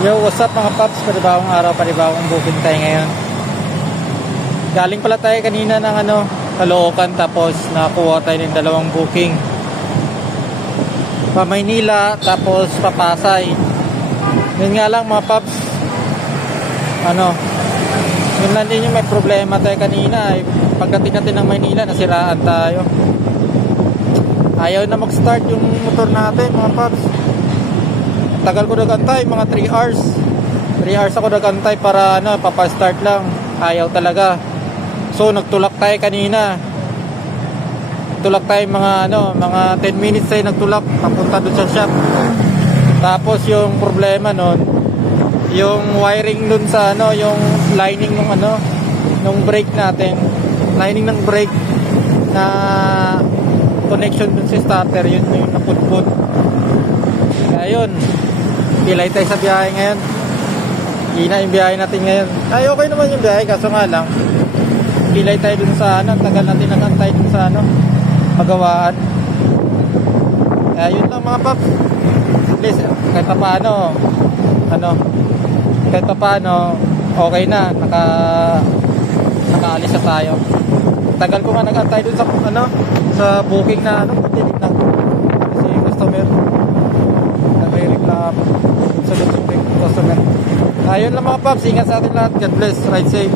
Yo, what's up mga paps? Panibawang araw, panibawang booking tayo ngayon. Galing pala tayo kanina ng Caloocan, tapos nakakuha tayo ng dalawang booking. Pa Maynila, tapos pa Pasay. Yun nga lang mga paps, yun lang din yung may problema tayo kanina. Pagdating natin ng Maynila, nasiraan tayo. Ayaw na mag-start yung motor natin mga paps. Tagal ko nagantay, mga 3 hours. 3 hours ako nagantay para papastart lang. Ayaw talaga. So nagtulak tayo kanina. Tulak tayo mga 10 minutes tayo nagtulak papunta doon sa shop. Tapos yung problema nun, yung wiring dun sa yung lining nung brake natin. Lining ng brake na connection dun sa starter, yun yung naputput. Kaya yun, pilay tayo sa biyahe ngayon. Hina yung biyahe natin ngayon. Ay, okay naman yung biyahe, kaso nga lang pilay tayo dun sa tagal natin nag-antay dun sa pagawaan. Kaya yun lang mga paps. At least kahit pa paano kahit pa paano okay na, nakaalis na tayo. Tagal ko nga nag-antay dun sa booking na tinig na kasi yung customer nagre-reklamo sa customer. Ayun lang mga paps, ingat sa atin lahat. God bless, ride safe.